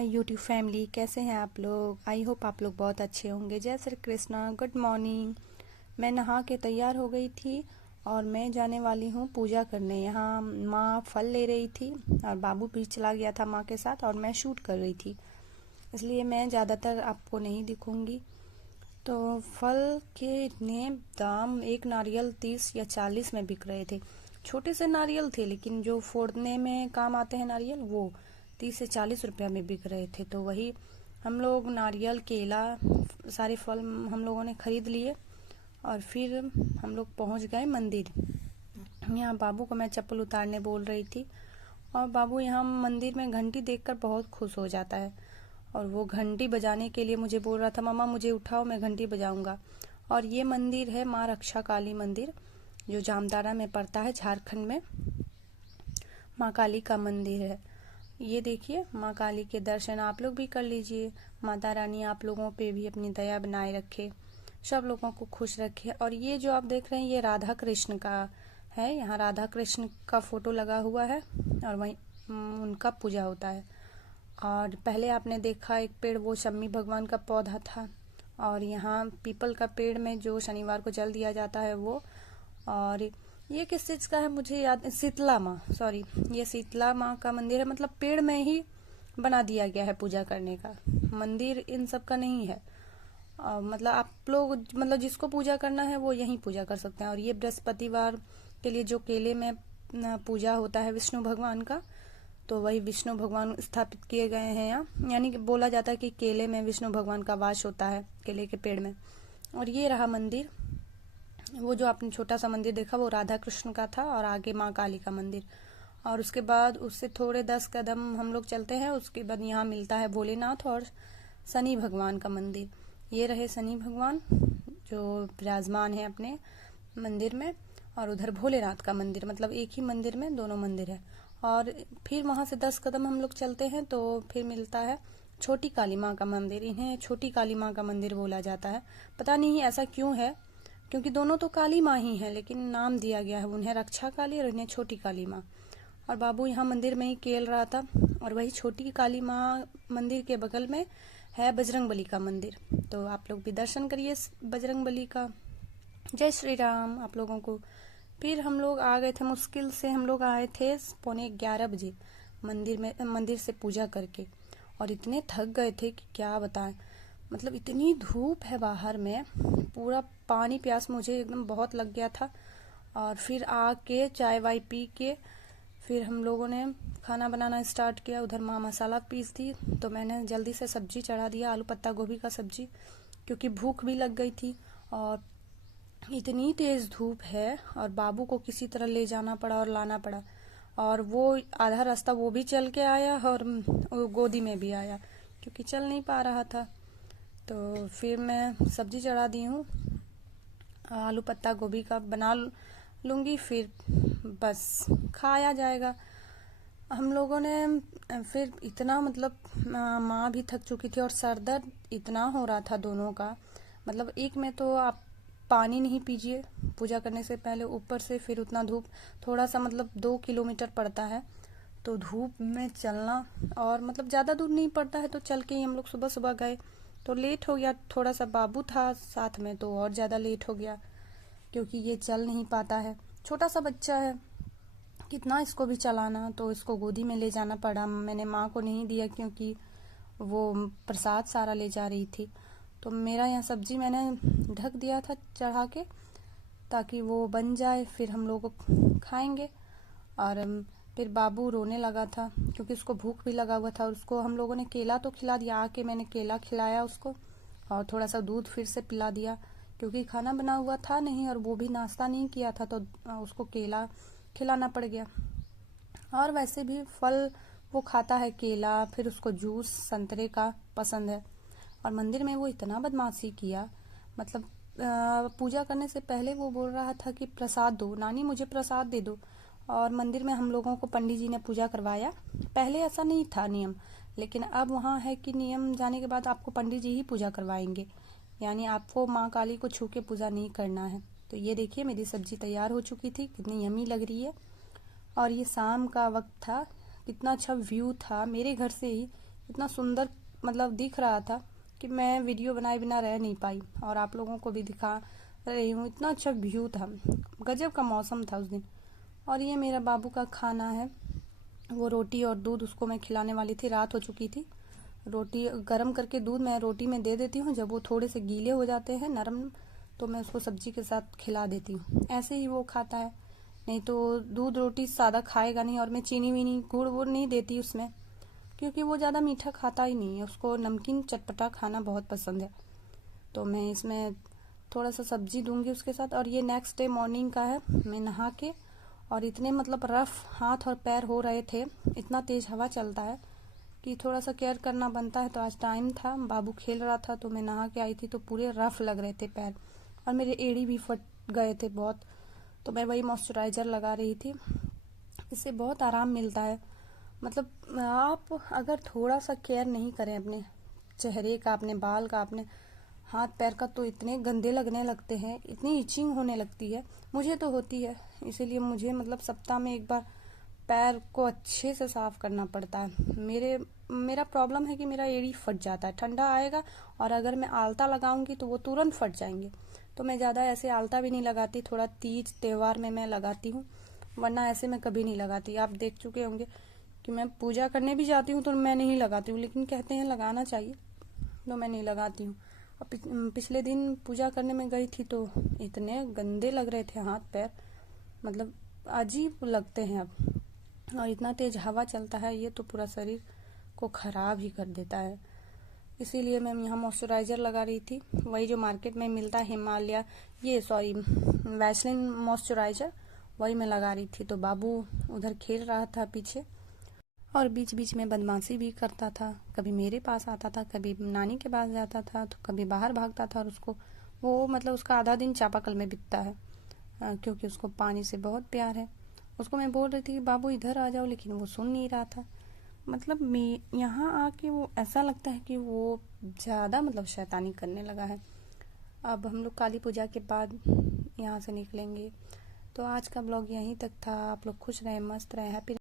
My YouTube family, कैसे हैं आप लोग। आई होप आप लोग बहुत अच्छे होंगे। जय श्री कृष्णा, गुड मॉर्निंग। मैं नहा के तैयार हो गई थी और मैं जाने वाली हूँ पूजा करने। यहाँ माँ फल ले रही थी और बाबू भी चला गया था माँ के साथ और मैं शूट कर रही थी, इसलिए मैं ज़्यादातर आपको नहीं दिखूंगी। तो फल के इतने दाम, एक नारियल 30 या 40 में बिक रहे थे। छोटे से नारियल थे, लेकिन जो फोड़ने में काम आते हैं नारियल, वो 30 से 40 रुपया में बिक रहे थे। तो वही हम लोग नारियल, केला, सारे फल हम लोगों ने खरीद लिए और फिर हम लोग पहुंच गए मंदिर। यहाँ बाबू को मैं चप्पल उतारने बोल रही थी और बाबू यहाँ मंदिर में घंटी देखकर बहुत खुश हो जाता है और वो घंटी बजाने के लिए मुझे बोल रहा था, मम्मा मुझे उठाओ, मैं घंटी बजाऊंगा। और ये मंदिर है माँ रक्षा काली मंदिर, जो जामताड़ा में पड़ता है, झारखंड में। माँ काली का मंदिर है। ये देखिए, माँ काली के दर्शन आप लोग भी कर लीजिए। माता रानी आप लोगों पे भी अपनी दया बनाए रखे, सब लोगों को खुश रखे। और ये जो आप देख रहे हैं, ये राधा कृष्ण का है। यहाँ राधा कृष्ण का फोटो लगा हुआ है और वहीं उनका पूजा होता है। और पहले आपने देखा एक पेड़, वो शम्मी भगवान का पौधा था। और यहाँ पीपल का पेड़ में जो शनिवार को जल दिया जाता है वो। और ये किस चीज का है मुझे याद, शीतला माँ, सॉरी, ये शीतला माँ का मंदिर है। मतलब पेड़ में ही बना दिया गया है पूजा करने का। मंदिर इन सब का नहीं है। मतलब आप लोग, मतलब जिसको पूजा करना है वो यहीं पूजा कर सकते हैं। और ये बृहस्पतिवार के लिए जो केले में पूजा होता है विष्णु भगवान का, तो वही विष्णु भगवान स्थापित किए गए हैं यहाँ। यानी कि बोला जाता है कि केले में विष्णु भगवान का वास होता है, केले के पेड़ में। और ये रहा मंदिर। वो जो आपने छोटा सा मंदिर देखा वो राधा कृष्ण का था और आगे माँ काली का मंदिर। और उसके बाद उससे थोड़े 10 कदम हम लोग चलते हैं, उसके बाद यहाँ मिलता है भोलेनाथ और शनि भगवान का मंदिर। ये रहे शनि भगवान जो विराजमान है अपने मंदिर में, और उधर भोलेनाथ का मंदिर। मतलब एक ही मंदिर में दोनों मंदिर है। और फिर वहां से 10 कदम हम लोग चलते हैं तो फिर मिलता है छोटी काली माँ का मंदिर। इन्हें छोटी काली माँ का मंदिर बोला जाता है। पता नहीं ऐसा क्यों है, क्योंकि दोनों तो काली माँ ही है, लेकिन नाम दिया गया है उन्हें रक्षा काली और इन्हें छोटी काली माँ। और बाबू यहाँ मंदिर में ही खेल रहा था। और वही छोटी काली माँ मंदिर के बगल में है बजरंगबली का मंदिर। तो आप लोग भी दर्शन करिए बजरंगबली का। जय श्री राम आप लोगों को। फिर हम लोग आ गए थे, मुश्किल से हम लोग आए थे 11:15 बजे मंदिर से पूजा करके। और इतने थक गए थे कि क्या बताएं। मतलब इतनी धूप है बाहर में, पूरा पानी प्यास मुझे एकदम बहुत लग गया था। और फिर आके चाय वाय पी के फिर हम लोगों ने खाना बनाना स्टार्ट किया। उधर माँ मसाला पीस दी तो मैंने जल्दी से सब्जी चढ़ा दिया, आलू पत्ता गोभी का सब्जी, क्योंकि भूख भी लग गई थी। और इतनी तेज धूप है और बाबू को किसी तरह ले जाना पड़ा और लाना पड़ा। और वो आधा रास्ता वो भी चल के आया और गोदी में भी आया, क्योंकि चल नहीं पा रहा था। तो फिर मैं सब्जी चढ़ा दी हूँ, आलू पत्ता गोभी का बना लूँगी, फिर बस खाया जाएगा। हम लोगों ने फिर इतना, मतलब माँ भी थक चुकी थी और सर दर्द इतना हो रहा था दोनों का। मतलब एक में तो आप पानी नहीं पीजिए पूजा करने से पहले, ऊपर से फिर उतना धूप, थोड़ा सा मतलब 2 किलोमीटर पड़ता है, तो धूप में चलना, और मतलब ज़्यादा दूर नहीं पड़ता है, तो चल के ही हम लोग सुबह सुबह गए। तो लेट हो गया थोड़ा सा, बाबू था साथ में तो और ज़्यादा लेट हो गया, क्योंकि ये चल नहीं पाता है, छोटा सा बच्चा है, कितना इसको भी चलाना। तो इसको गोदी में ले जाना पड़ा। मैंने माँ को नहीं दिया क्योंकि वो प्रसाद सारा ले जा रही थी। तो मेरा यहाँ सब्जी मैंने ढक दिया था चढ़ा के, ताकि वो बन जाए, फिर हम लोग खाएंगे। और फिर बाबू रोने लगा था क्योंकि उसको भूख भी लगा हुआ था। और उसको हम लोगों ने केला तो खिला दिया, आके मैंने केला खिलाया उसको और थोड़ा सा दूध फिर से पिला दिया, क्योंकि खाना बना हुआ था नहीं और वो भी नाश्ता नहीं किया था, तो उसको केला खिलाना पड़ गया। और वैसे भी फल वो खाता है, केला, फिर उसको जूस संतरे का पसंद है। और मंदिर में वो इतना बदमाशी किया, मतलब पूजा करने से पहले वो बोल रहा था कि प्रसाद दो नानी, मुझे प्रसाद दे दो। और मंदिर में हम लोगों को पंडित जी ने पूजा करवाया। पहले ऐसा नहीं था नियम, लेकिन अब वहाँ है कि नियम जाने के बाद आपको पंडित जी ही पूजा करवाएंगे, यानी आपको माँ काली को छू के पूजा नहीं करना है। तो ये देखिए मेरी सब्जी तैयार हो चुकी थी, कितनी यमी लग रही है। और ये शाम का वक्त था, कितना अच्छा व्यू था मेरे घर से ही। इतना सुंदर मतलब दिख रहा था कि मैं वीडियो बनाए बिना रह नहीं पाई और आप लोगों को भी दिखा रही हूँ। इतना अच्छा व्यू था, गजब का मौसम था उस दिन। और ये मेरा बाबू का खाना है, वो रोटी और दूध उसको मैं खिलाने वाली थी, रात हो चुकी थी। रोटी गरम करके दूध मैं रोटी में दे देती हूँ, जब वो थोड़े से गीले हो जाते हैं नरम, तो मैं उसको सब्जी के साथ खिला देती हूँ, ऐसे ही वो खाता है। नहीं तो दूध रोटी सादा खाएगा नहीं, और मैं चीनी वीनी गुड़ वुड़ नहीं देती उसमें, क्योंकि वो ज़्यादा मीठा खाता ही नहीं है, उसको नमकीन चटपटा खाना बहुत पसंद है। तो मैं इसमें थोड़ा सा सब्जी दूंगी उसके साथ। और ये नेक्स्ट डे मॉर्निंग का है, मैं नहा के, और इतने मतलब रफ हाथ और पैर हो रहे थे, इतना तेज हवा चलता है कि थोड़ा सा केयर करना बनता है। तो आज टाइम था, बाबू खेल रहा था, तो मैं नहा के आई थी तो पूरे रफ लग रहे थे पैर, और मेरे एड़ी भी फट गए थे बहुत। तो मैं वही मॉइस्चराइजर लगा रही थी, इससे बहुत आराम मिलता है। मतलब आप अगर थोड़ा सा केयर नहीं करें अपने चेहरे का, अपने बाल का, अपने हाथ पैर का, तो इतने गंदे लगने लगते हैं, इतनी इचिंग होने लगती है, मुझे तो होती है। इसीलिए मुझे मतलब सप्ताह में एक बार पैर को अच्छे से साफ करना पड़ता है। मेरा प्रॉब्लम है कि मेरा एड़ी फट जाता है, ठंडा आएगा और अगर मैं आलता लगाऊंगी तो वो तुरंत फट जाएंगे। तो मैं ज़्यादा ऐसे आलता भी नहीं लगाती, थोड़ा तीज त्योहार में मैं लगाती हूँ, वरना ऐसे मैं कभी नहीं लगाती। आप देख चुके होंगे कि मैं पूजा करने भी जाती हूँ तो मैं नहीं लगाती हूँ, लेकिन कहते हैं लगाना चाहिए, तो मैं नहीं लगाती हूँ। पिछले दिन पूजा करने में गई थी तो इतने गंदे लग रहे थे हाथ पैर, मतलब अजीब लगते हैं अब। और इतना तेज हवा चलता है, ये तो पूरा शरीर को खराब ही कर देता है। इसीलिए मैं यहाँ मॉइस्चराइजर लगा रही थी, वही जो मार्केट में मिलता है, हिमालय, ये सॉरी वैसलीन मॉइस्चराइजर, वही मैं लगा रही थी। तो बाबू उधर खेल रहा था पीछे, और बीच बीच में बदमाशी भी करता था, कभी मेरे पास आता था, कभी नानी के पास जाता था, तो कभी बाहर भागता था। और उसको वो मतलब उसका आधा दिन चापाकल में बीतता है, क्योंकि उसको पानी से बहुत प्यार है। उसको मैं बोल रही थी कि बाबू इधर आ जाओ, लेकिन वो सुन नहीं रहा था। मतलब मैं यहाँ आके वो ऐसा लगता है कि वो ज़्यादा मतलब शैतानी करने लगा है। अब हम लोग काली पूजा के बाद यहाँ से निकलेंगे। तो आज का ब्लॉग यहीं तक था। आप लोग खुश रहें, मस्त रहें, हैप्पी